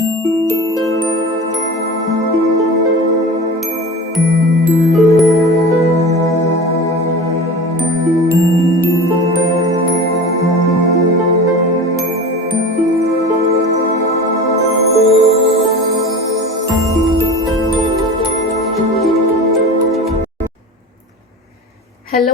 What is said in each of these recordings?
Hello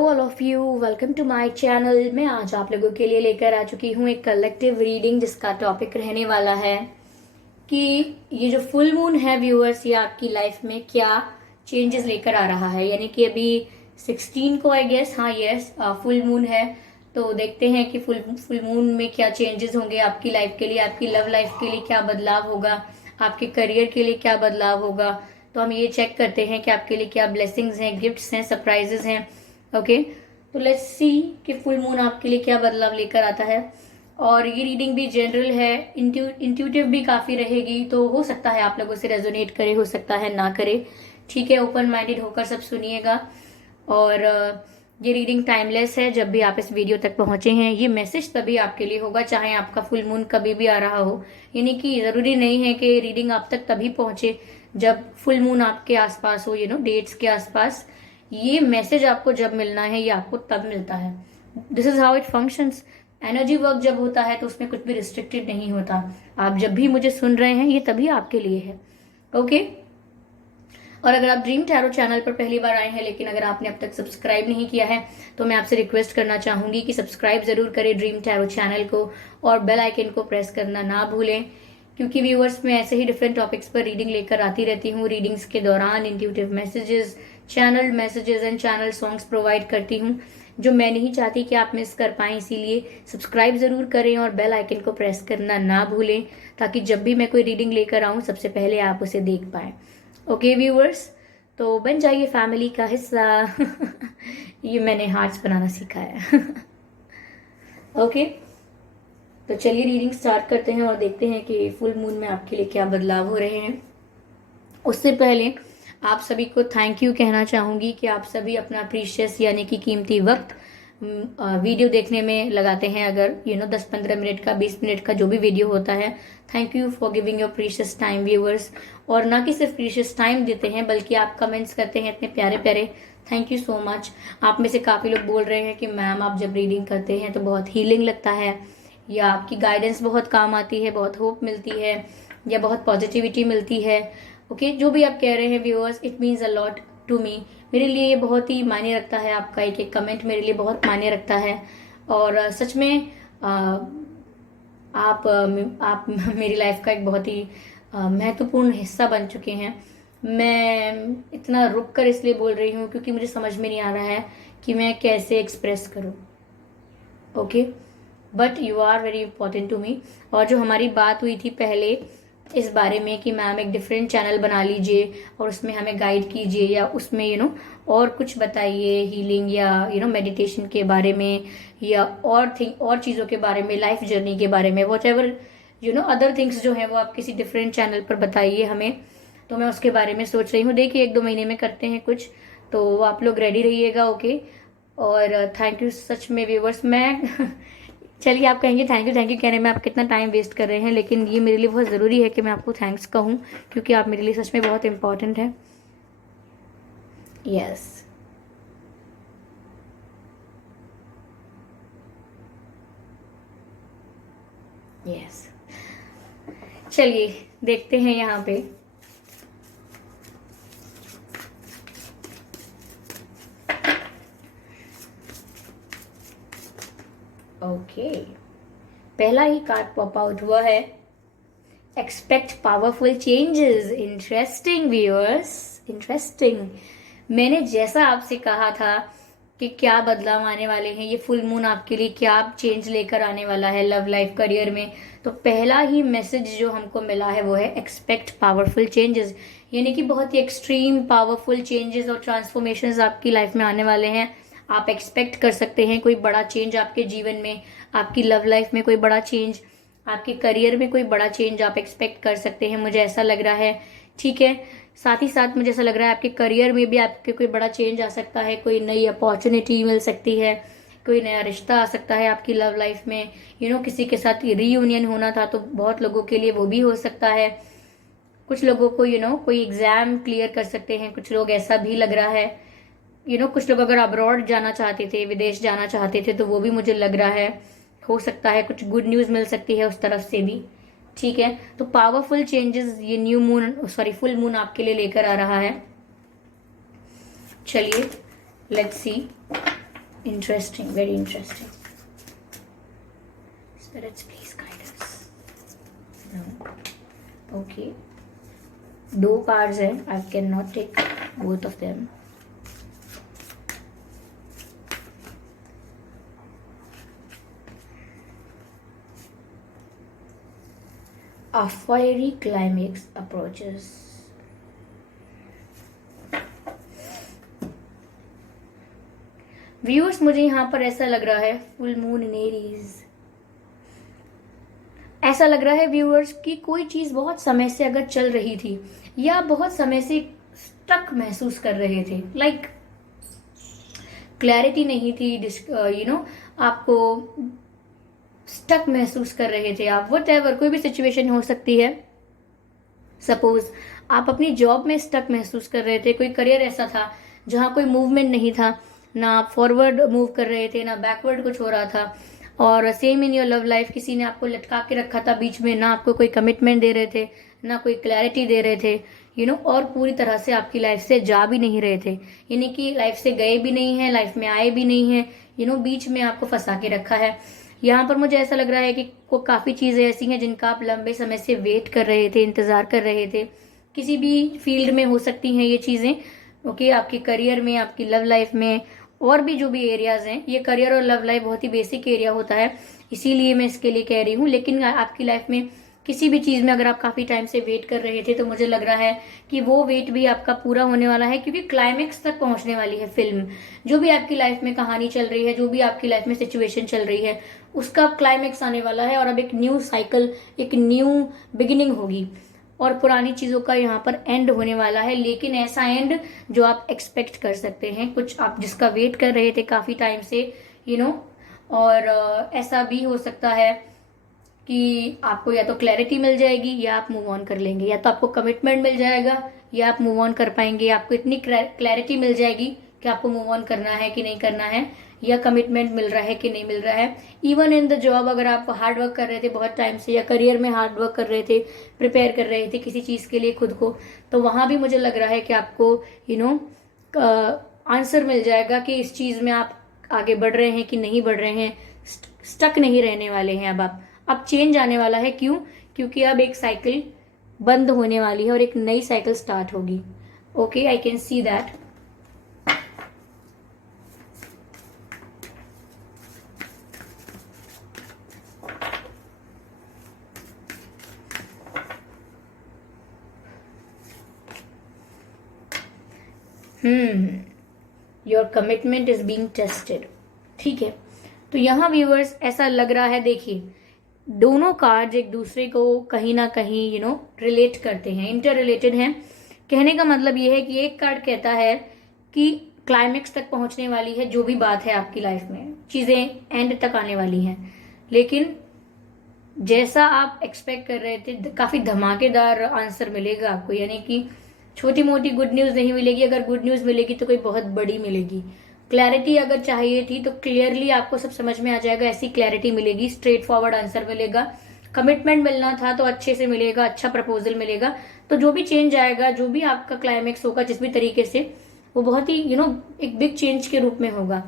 all of you, welcome to my channel. मैं आज आप लोगों के लिए लेकर आ चुकी हूँ एक कलेक्टिव रीडिंग जिसका टॉपिक रहने वाला है कि ये जो फुल मून है व्यूअर्स, ये आपकी लाइफ में क्या चेंजेस लेकर आ रहा है। यानी कि अभी 16 को आई गेस, हाँ यस, फुल मून है। तो देखते हैं कि फुल मून में क्या चेंजेस होंगे आपकी लाइफ के लिए, आपकी लव लाइफ के लिए क्या बदलाव होगा, आपके करियर के लिए क्या बदलाव होगा। तो हम ये चेक करते हैं कि आपके लिए क्या ब्लेसिंग्स हैं, गिफ्ट्स हैं, सरप्राइजेस हैं। ओके, तो लेट्स सी कि फुल मून आपके लिए क्या बदलाव लेकर आता है। और ये रीडिंग भी जनरल है, इंट्यूटिव भी काफी रहेगी, तो हो सकता है आप लोगों से रेजोनेट करे, हो सकता है ना करे। ठीक है, ओपन माइंडेड होकर सब सुनिएगा। और ये रीडिंग टाइमलेस है। जब भी आप इस वीडियो तक पहुंचे हैं, ये मैसेज तभी आपके लिए होगा चाहे आपका फुल मून कभी भी आ रहा हो। यानी कि जरूरी नहीं है कि रीडिंग आप तक तभी पहुंचे जब फुल मून आपके आसपास हो, डेट्स के आसपास। ये मैसेज आपको जब मिलना है, ये आपको तब मिलता है। This is how it functions. Energy work जब होता है तो उसमें कुछ भी रिस्ट्रिक्टेड नहीं होता। आप जब भी मुझे सुन रहे हैं, ये तभी आपके लिए है। ओके, और अगर आप ड्रीम टैरो चैनल पर पहली बार आए हैं, लेकिन अगर आपने अब तक सब्सक्राइब नहीं किया है, तो मैं आपसे रिक्वेस्ट करना चाहूंगी कि सब्सक्राइब जरूर करें ड्रीम टैरो चैनल को, और बेल आइकन को प्रेस करना ना भूलें, क्योंकि व्यूअर्स मैं ऐसे ही डिफरेंट टॉपिक्स पर रीडिंग लेकर आती रहती हूँ। रीडिंग्स के दौरान intuitive messages, channel messages and channel songs provide करती हूँ, जो मैं नहीं चाहती कि आप मिस कर पाएं। इसीलिए सब्सक्राइब जरूर करें और बेल आइकन को प्रेस करना ना भूलें, ताकि जब भी मैं कोई रीडिंग लेकर आऊं, सबसे पहले आप उसे देख पाएं। ओके व्यूअर्स, तो बन जाइए फैमिली का हिस्सा। ये मैंने हार्ट्स बनाना सीखा है। ओके, तो चलिए रीडिंग स्टार्ट करते हैं और देखते हैं कि फुल मून में आपके लिए क्या बदलाव हो रहे हैं। उससे पहले आप सभी को थैंक यू कहना चाहूंगी कि आप सभी अपना प्रीशियस यानी कि कीमती वक्त वीडियो देखने में लगाते हैं। अगर 10-15 मिनट का, 20 मिनट का जो भी वीडियो होता है, thank you for giving your precious time viewers. और ना कि सिर्फ प्रीशियस टाइम देते हैं, बल्कि आप कमेंट्स करते हैं इतने प्यारे प्यारे। Thank you so much. आप में से काफी लोग बोल रहे हैं कि मैम आप जब रीडिंग करते हैं तो बहुत हीलिंग लगता है, या आपकी गाइडेंस बहुत काम आती है, बहुत होप मिलती है, या बहुत पॉजिटिविटी मिलती है। ओके, जो भी आप कह रहे हैं viewers, it means a lot to me. मेरे लिए ये बहुत ही मायने रखता है। आपका एक एक कमेंट मेरे लिए बहुत मायने रखता है। और सच में आप मेरी लाइफ का एक बहुत ही महत्वपूर्ण हिस्सा बन चुके हैं। मैं इतना रुक कर इसलिए बोल रही हूँ क्योंकि मुझे समझ में नहीं आ रहा है कि मैं कैसे एक्सप्रेस करूँ। Okay, but you are very important to me. और जो हमारी बात हुई थी पहले इस बारे में कि मैम एक डिफरेंट चैनल बना लीजिए और उसमें हमें गाइड कीजिए, या उसमें और कुछ बताइए, हीलिंग या मेडिटेशन के बारे में, या और चीज़ों के बारे में, लाइफ जर्नी के बारे में, वॉट एवर अदर थिंग्स जो है वो आप किसी डिफरेंट चैनल पर बताइए हमें। तो मैं उसके बारे में सोच रही हूँ। देखिए 1-2 महीने में करते हैं कुछ, तो आप लोग रेडी रहिएगा। ओके, और थैंक यू सच में व्यूवर्स। मैं चलिए, आप कहेंगे थैंक यू कहने में आप कितना टाइम वेस्ट कर रहे हैं, लेकिन ये मेरे लिए बहुत ज़रूरी है कि मैं आपको थैंक्स कहूँ, क्योंकि आप मेरे लिए सच में बहुत इम्पोर्टेंट हैं। यस, यस, चलिए देखते हैं यहाँ पे। ओके, पहला ही कार्ड पॉप आउट हुआ है, expect powerful changes. Interesting viewers, interesting. मैंने जैसा आपसे कहा था कि क्या बदलाव आने वाले हैं, ये फुल मून आपके लिए क्या चेंज लेकर आने वाला है लव लाइफ, करियर में, तो पहला ही मैसेज जो हमको मिला है वो है एक्सपेक्ट पावरफुल चेंजेस। यानी कि बहुत ही एक्सट्रीम पावरफुल चेंजेस और ट्रांसफॉर्मेशंस आपकी लाइफ में आने वाले हैं। आप एक्सपेक्ट कर सकते हैं कोई बड़ा चेंज आपके जीवन में, आपकी लव लाइफ में कोई बड़ा चेंज, आपके करियर में कोई बड़ा चेंज आप एक्सपेक्ट कर सकते हैं, मुझे ऐसा लग रहा है। ठीक है, साथ ही साथ मुझे ऐसा लग रहा है आपके करियर में भी आपके कोई बड़ा चेंज आ सकता है, कोई नई अपॉर्चुनिटी मिल सकती है, कोई नया रिश्ता आ सकता है आपकी लव लाइफ में, किसी के साथ रीयूनियन होना था तो बहुत लोगों के लिए वो भी हो सकता है। कुछ लोगों को कोई एग्जाम क्लियर कर सकते हैं कुछ लोग, ऐसा भी लग रहा है। कुछ लोग अगर अब्रॉड जाना चाहते थे, विदेश जाना चाहते थे, तो वो भी मुझे लग रहा है हो सकता है, कुछ गुड न्यूज मिल सकती है उस तरफ से भी। ठीक है, तो पावरफुल चेंजेस ये न्यू मून फुल मून आपके लिए लेकर आ रहा है। चलिए let's see. Interesting, very interesting. Spirits please guide us. Okay, 2 cards हैं, I can not take both of them. A fiery climax approaches. Viewers, मुझे यहाँ पर ऐसा लग रहा है फुल मून इन एरीज, ऐसा लग रहा है व्यूअर्स कि कोई चीज बहुत समय से अगर चल रही थी या बहुत समय से स्टक महसूस कर रहे थे, लाइक क्लैरिटी नहीं थी, आपको स्टक महसूस कर रहे थे आप, व्हाटएवर, कोई भी सिचुएशन हो सकती है। सपोज आप अपनी जॉब में स्टक महसूस कर रहे थे, कोई करियर ऐसा था जहां कोई मूवमेंट नहीं था, ना आप फॉरवर्ड मूव कर रहे थे ना बैकवर्ड कुछ हो रहा था। और same in your love life, किसी ने आपको लटका के रखा था बीच में, ना आपको कोई कमिटमेंट दे रहे थे ना कोई क्लैरिटी दे रहे थे, और पूरी तरह से आपकी लाइफ से जा भी नहीं रहे थे, यानी कि लाइफ से गए भी नहीं है, लाइफ में आए भी नहीं है, बीच में आपको फंसा के रखा है। यहाँ पर मुझे ऐसा लग रहा है कि काफी चीजें ऐसी हैं जिनका आप लंबे समय से वेट कर रहे थे, इंतजार कर रहे थे, किसी भी फील्ड में हो सकती हैं ये चीजें। ओके, आपके करियर में, आपकी लव लाइफ में, और भी जो भी एरियाज हैं, ये करियर और लव लाइफ बहुत ही बेसिक एरिया होता है, इसीलिए मैं इसके लिए कह रही हूँ। लेकिन आपकी लाइफ में किसी भी चीज में अगर आप काफी टाइम से वेट कर रहे थे, तो मुझे लग रहा है कि वो वेट भी आपका पूरा होने वाला है, क्योंकि क्लाइमेक्स तक पहुंचने वाली है फिल्म। जो भी आपकी लाइफ में कहानी चल रही है, जो भी आपकी लाइफ में सिचुएशन चल रही है, उसका क्लाइमेक्स आने वाला है, और अब एक न्यू साइकिल, एक न्यू बिगिनिंग होगी, और पुरानी चीजों का यहाँ पर एंड होने वाला है। लेकिन ऐसा एंड जो आप एक्सपेक्ट कर सकते हैं, कुछ आप जिसका वेट कर रहे थे काफी टाइम से, और ऐसा भी हो सकता है कि आपको या तो क्लैरिटी मिल जाएगी या आप मूव ऑन कर लेंगे, या तो आपको कमिटमेंट मिल जाएगा या आप मूव ऑन कर पाएंगे। आपको इतनी क्लैरिटी मिल जाएगी कि आपको मूव ऑन करना है कि नहीं करना है, या कमिटमेंट मिल रहा है कि नहीं मिल रहा है। इवन इन द जॉब, अगर आप हार्ड वर्क कर रहे थे बहुत टाइम से, या करियर में हार्ड वर्क कर रहे थे, प्रिपेयर कर रहे थे किसी चीज के लिए खुद को, तो वहां भी मुझे लग रहा है कि आपको आंसर मिल जाएगा कि इस चीज में आप आगे बढ़ रहे हैं कि नहीं बढ़ रहे हैं, स्टक नहीं रहने वाले हैं। अब चेंज आने वाला है। क्यों? क्योंकि अब एक साइकिल बंद होने वाली है और एक नई साइकिल स्टार्ट होगी। Okay, I can see that. Your commitment is being tested. ठीक है, तो यहाँ व्यूअर्स ऐसा लग रहा है, देखिए दोनों कार्ड्स एक दूसरे को कहीं ना कहीं रिलेट करते हैं, इंटर रिलेटेड हैं। कहने का मतलब ये है कि एक कार्ड कहता है कि क्लाइमेक्स तक पहुंचने वाली है जो भी बात है आपकी लाइफ में, चीजें एंड तक आने वाली हैं, लेकिन जैसा आप एक्सपेक्ट कर रहे थे काफी धमाकेदार आंसर मिलेगा आपको, यानी कि छोटी मोटी गुड न्यूज नहीं मिलेगी। अगर गुड न्यूज मिलेगी तो कोई बहुत बड़ी मिलेगी। क्लैरिटी अगर चाहिए थी तो क्लियरली आपको सब समझ में आ जाएगा, ऐसी क्लैरिटी मिलेगी, स्ट्रेट फॉरवर्ड आंसर मिलेगा। कमिटमेंट मिलना था तो अच्छे से मिलेगा, अच्छा प्रपोजल मिलेगा। तो जो भी चेंज आएगा, जो भी आपका क्लाइमेक्स होगा जिस भी तरीके से, वो बहुत ही एक बिग चेंज के रूप में होगा।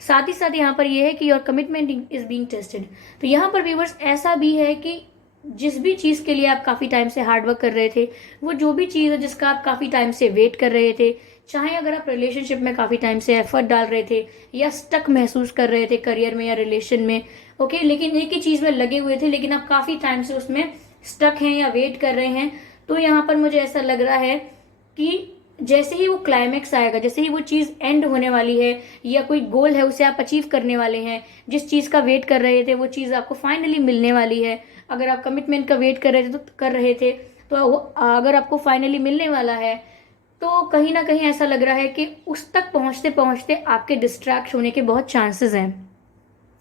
साथ ही साथ यहाँ पर यह है कि your commitment is being tested. तो यहाँ पर व्यूअर्स ऐसा भी है कि जिस भी चीज के लिए आप काफी टाइम से हार्डवर्क कर रहे थे, वो जो भी चीज है जिसका आप काफी टाइम से वेट कर रहे थे, चाहे अगर आप रिलेशनशिप में काफी टाइम से एफर्ट डाल रहे थे या स्टक महसूस कर रहे थे करियर में या रिलेशन में, ओके, लेकिन एक ही चीज में लगे हुए थे, लेकिन आप काफी टाइम से उसमें स्टक हैं या वेट कर रहे हैं, तो यहाँ पर मुझे ऐसा लग रहा है कि जैसे ही वो क्लाइमेक्स आएगा, जैसे ही वो चीज एंड होने वाली है या कोई गोल है उसे आप अचीव करने वाले हैं, जिस चीज का वेट कर रहे थे वो चीज आपको फाइनली मिलने वाली है। अगर आप कमिटमेंट का वेट कर रहे थे तो अगर आपको फाइनली मिलने वाला है, तो कहीं ना कहीं ऐसा लग रहा है कि उस तक पहुंचते पहुंचते आपके डिस्ट्रैक्ट होने के बहुत चांसेस हैं।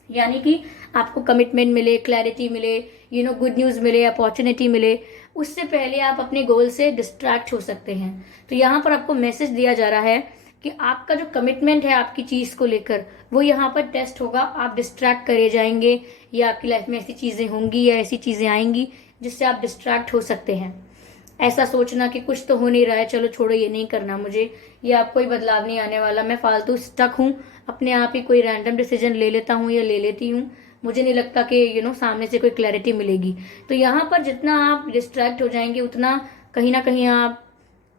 यानी कि आपको कमिटमेंट मिले, क्लैरिटी मिले, गुड न्यूज़ मिले, अपॉर्चुनिटी मिले, उससे पहले आप अपने गोल से डिस्ट्रैक्ट हो सकते हैं। तो यहाँ पर आपको मैसेज दिया जा रहा है कि आपका जो कमिटमेंट है आपकी चीज़ को लेकर, वो यहाँ पर टेस्ट होगा। आप डिस्ट्रैक्ट करे जाएंगे, या आपकी लाइफ में ऐसी चीज़ें होंगी या ऐसी चीज़ें आएंगी जिससे आप डिस्ट्रैक्ट हो सकते हैं। ऐसा सोचना कि कुछ तो हो नहीं रहा है, चलो छोड़ो, ये नहीं करना मुझे, या कोई बदलाव नहीं आने वाला, मैं फालतू स्टक हूँ, अपने आप ही कोई रैंडम डिसीजन ले लेता हूँ या ले लेती हूँ, मुझे नहीं लगता कि सामने से कोई क्लैरिटी मिलेगी। तो यहाँ पर जितना आप डिस्ट्रैक्ट हो जाएंगे, उतना कहीं ना कहीं आप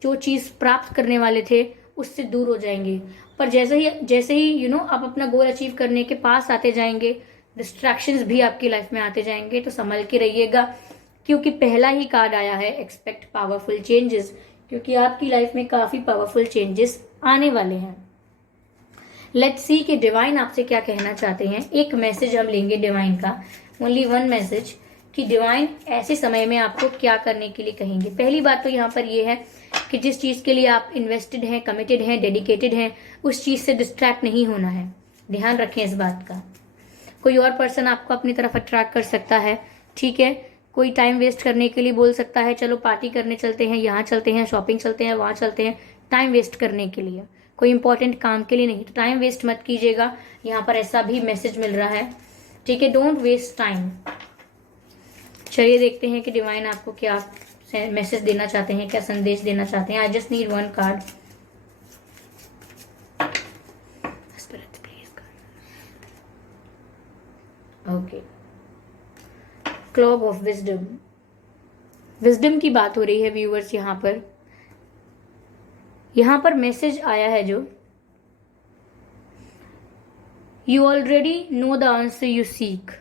जो चीज़ प्राप्त करने वाले थे उससे दूर हो जाएंगे। पर जैसे ही आप अपना गोल अचीव करने के पास आते जाएंगे, डिस्ट्रैक्शंस भी आपकी लाइफ में आते जाएंगे। तो संभल के रहिएगा, क्योंकि पहला ही कार्ड आया है एक्सपेक्ट पावरफुल चेंजेस, क्योंकि आपकी लाइफ में काफी पावरफुल चेंजेस आने वाले हैं। लेट्स सी कि डिवाइन आपसे क्या कहना चाहते हैं। एक मैसेज हम लेंगे डिवाइन का, ओनली वन मैसेज, कि डिवाइन ऐसे समय में आपको क्या करने के लिए कहेंगे। पहली बात तो यहाँ पर यह है कि जिस चीज के लिए आप इन्वेस्टेड हैं, कमिटेड हैं, डेडिकेटेड हैं, उस चीज से डिस्ट्रैक्ट नहीं होना है। ध्यान रखें इस बात का। कोई और पर्सन आपको अपनी तरफ अट्रैक्ट कर सकता है, ठीक है, कोई टाइम वेस्ट करने के लिए बोल सकता है, चलो पार्टी करने चलते हैं, यहाँ चलते हैं, शॉपिंग चलते हैं, वहाँ चलते हैं, टाइम वेस्ट करने के लिए, कोई इंपॉर्टेंट काम के लिए नहीं। तो टाइम वेस्ट मत कीजिएगा, यहाँ पर ऐसा भी मैसेज मिल रहा है, ठीक है, डोंट वेस्ट टाइम। चलिए देखते हैं कि डिवाइन आपको क्या मैसेज देना चाहते हैं, क्या संदेश देना चाहते हैं। I just need one card. Okay, clock of wisdom. Wisdom की बात हो रही है व्यूअर्स। यहाँ पर मैसेज आया है जो, you already know the answer you seek.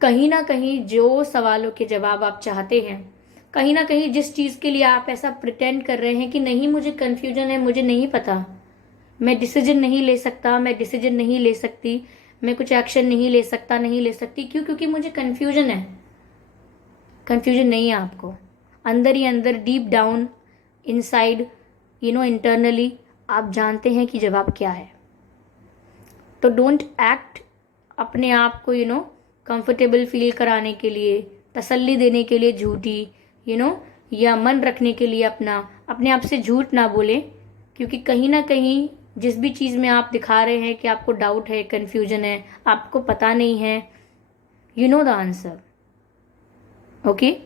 कहीं ना कहीं जो सवालों के जवाब आप चाहते हैं, कहीं ना कहीं जिस चीज के लिए आप ऐसा प्रिटेंड कर रहे हैं कि नहीं मुझे कंफ्यूजन है, मुझे नहीं पता, मैं डिसीजन नहीं ले सकता, मैं डिसीजन नहीं ले सकती, मैं कुछ एक्शन नहीं ले सकता, नहीं ले सकती, क्यों? क्योंकि मुझे कंफ्यूजन है। कंफ्यूजन नहीं है आपको, अंदर ही अंदर, डीप डाउन इनसाइड, इंटरनली आप जानते हैं कि जवाब क्या है। तो डोंट एक्ट अपने आप को कंफर्टेबल फील कराने के लिए, तसल्ली देने के लिए झूठी, या मन रखने के लिए अपने आप से झूठ ना बोले, क्योंकि कहीं ना कहीं जिस भी चीज़ में आप दिखा रहे हैं कि आपको डाउट है, कंफ्यूजन है, आपको पता नहीं है, you know the answer, okay,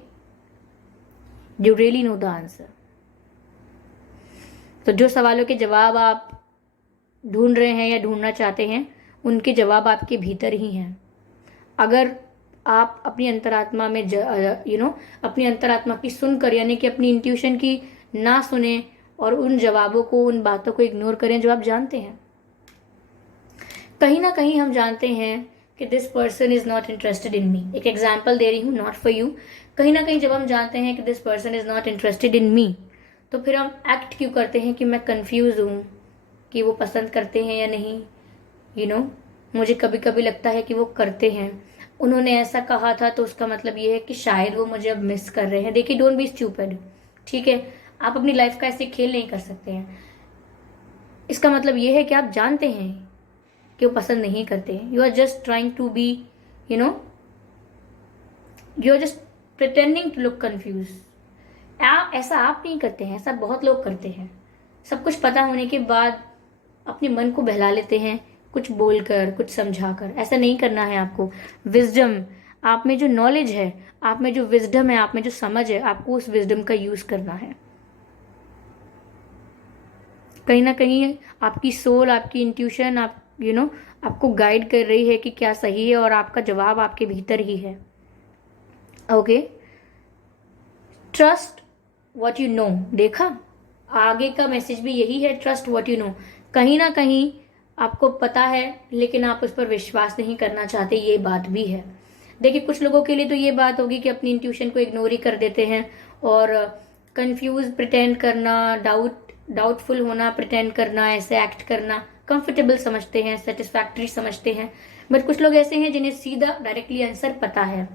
you really know the answer. तो जो सवालों के जवाब आप ढूंढ रहे हैं या ढूंढना चाहते हैं, उनके जवाब आपके भीतर ही हैं। अगर आप अपनी अंतरात्मा में अपनी अंतरात्मा की सुनकर, यानी कि अपनी इंट्यूशन की ना सुने और उन जवाबों को, उन बातों को इग्नोर करें जो आप जानते हैं। कहीं ना कहीं हम जानते हैं कि this person is not interested in me. एक एग्जाम्पल दे रही हूँ, नॉट फॉर यू। कहीं ना कहीं जब हम जानते हैं कि this person is not interested in me, तो फिर हम एक्ट क्यों करते हैं कि मैं कंफ्यूज हूँ कि वो पसंद करते हैं या नहीं। मुझे कभी कभी लगता है कि वो करते हैं, उन्होंने ऐसा कहा था तो उसका मतलब ये है कि शायद वो मुझे अब मिस कर रहे हैं। देखिए, डोंट बी स्टूपिड, ठीक है, आप अपनी लाइफ का ऐसे खेल नहीं कर सकते हैं। इसका मतलब ये है कि आप जानते हैं कि वो पसंद नहीं करते हैं। You are just trying to be, you are just pretending to look confuse. ऐसा आप नहीं करते हैं, ऐसा बहुत लोग करते हैं। सब कुछ पता होने के बाद अपने मन को बहला लेते हैं, कुछ बोलकर, कुछ समझाकर। ऐसा नहीं करना है आपको। विजडम, आप में जो नॉलेज है, आप में जो विजडम है, आप में जो समझ है, आपको उस विजडम का यूज करना है। कहीं ना कहीं आपकी सोल, आपकी इंट्यूशन, आपको गाइड कर रही है कि क्या सही है, और आपका जवाब आपके भीतर ही है। Okay, trust what you know. देखा, आगे का मैसेज भी यही है, ट्रस्ट व्हाट यू नो। कहीं ना कहीं आपको पता है, लेकिन आप उस पर विश्वास नहीं करना चाहते, ये बात भी है। देखिए, कुछ लोगों के लिए तो ये बात होगी कि अपनी इंट्यूशन को इग्नोर ही कर देते हैं, और कंफ्यूज प्रिटेंड करना, डाउटफुल होना, प्रिटेंड करना, ऐसे एक्ट करना कंफर्टेबल समझते हैं, सेटिस्फैक्टरी समझते हैं। बट कुछ लोग ऐसे हैं जिन्हें सीधा डायरेक्टली आंसर पता है,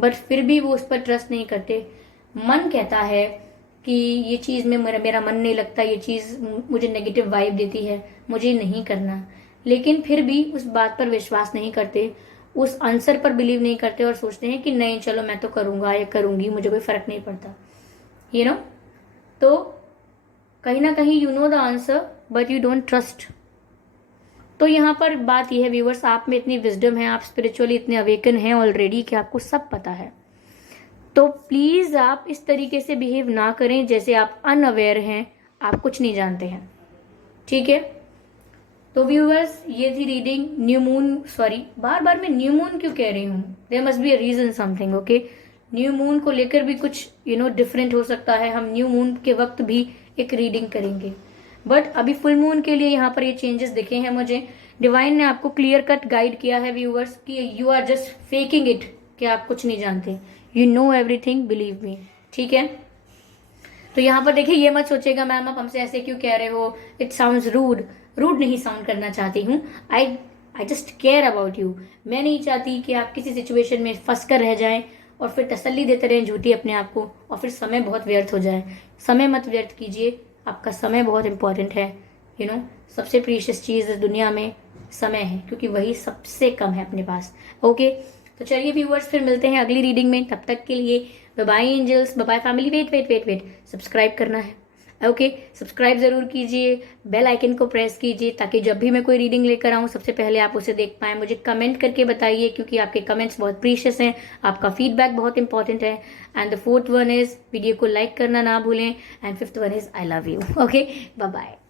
बट फिर भी वो उस पर ट्रस्ट नहीं करते। मन कहता है कि ये चीज़ में मेरा मन नहीं लगता, ये चीज़ मुझे नेगेटिव वाइब देती है, मुझे नहीं करना। लेकिन फिर भी उस बात पर विश्वास नहीं करते, उस आंसर पर बिलीव नहीं करते और सोचते हैं कि नहीं चलो मैं तो करूंगा या करूंगी, मुझे कोई फर्क नहीं पड़ता, यू नो। तो कहीं ना कहीं you know the answer but you don't trust. तो यहाँ पर बात यह है व्यूअर्स, आप में इतनी विजडम है, आप स्पिरिचुअली इतने अवेकन हैं ऑलरेडी कि आपको सब पता है। तो प्लीज आप इस तरीके से बिहेव ना करें जैसे आप अनअवेयर हैं, आप कुछ नहीं जानते हैं, ठीक है। तो व्यूअर्स ये थी रीडिंग न्यू मून, सॉरी बार बार मैं न्यू मून क्यों कह रही हूँ, there must be a reason something, okay. New moon को लेकर भी कुछ डिफरेंट हो सकता है, हम न्यू मून के वक्त भी एक रीडिंग करेंगे, बट अभी फुल मून के लिए यहाँ पर ये चेंजेस दिखे हैं मुझे। डिवाइन ने आपको क्लियर कट गाइड किया है व्यूअर्स कि you are just faking it, कि आप कुछ नहीं जानते, you know everything, believe me, ठीक है। तो यहाँ पर देखिए ये मत सोचेगा मैम आप हमसे ऐसे क्यों कह रहे हो, इट साउंड्स रूड। रूड नहीं साउंड करना चाहती हूँ, I just care about you. मैं नहीं चाहती कि आप किसी सिचुएशन में फंस कर रह जाएं और फिर तसल्ली देते रहें झूठी अपने आप को, और फिर समय बहुत व्यर्थ हो जाए। समय मत व्यर्थ कीजिए, आपका समय बहुत इंपॉर्टेंट है, सबसे प्रीशियस चीज दुनिया में समय है, क्योंकि वही सबसे कम है अपने पास, ओके। तो चलिए व्यूअर्स फिर मिलते हैं अगली रीडिंग में, तब तक के लिए bye bye angels, bye bye family. Wait, subscribe करना है, ओके। सब्सक्राइब जरूर कीजिए, बेल आइकन को प्रेस कीजिए ताकि जब भी मैं कोई रीडिंग लेकर आऊँ सबसे पहले आप उसे देख पाएं। मुझे कमेंट करके बताइए क्योंकि आपके कमेंट्स बहुत प्रीशियस हैं, आपका फीडबैक बहुत इंपॉर्टेंट है। And the fourth one is video को लाइक करना ना भूलें, and fifth one is I love you, okay. Bye bye.